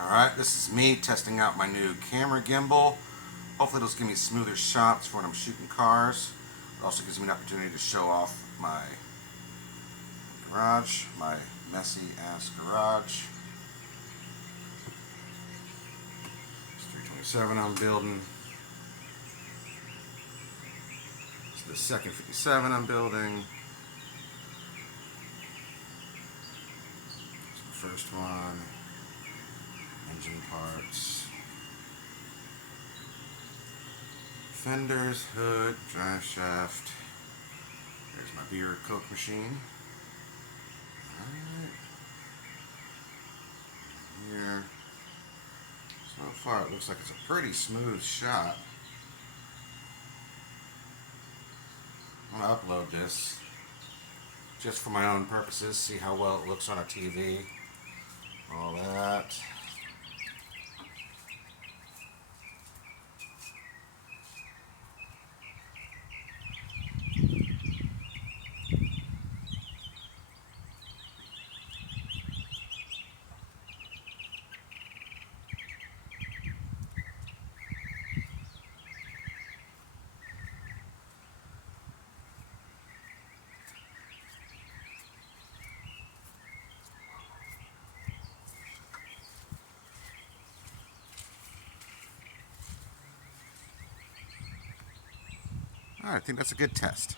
Alright, this is me testing out my new camera gimbal. Hopefully it'll give me smoother shots for when I'm shooting cars. It also gives me an opportunity to show off my garage, my messy ass garage. It's 327 I'm building. It's the second 57 I'm building. It's the first one. Engine parts, fenders, hood, drive shaft. There's my beer Coke machine. Alright. Here. So far it looks like it's a pretty smooth shot. I'm going to upload this just for my own purposes, see how well it looks on a TV. All that. I think that's a good test.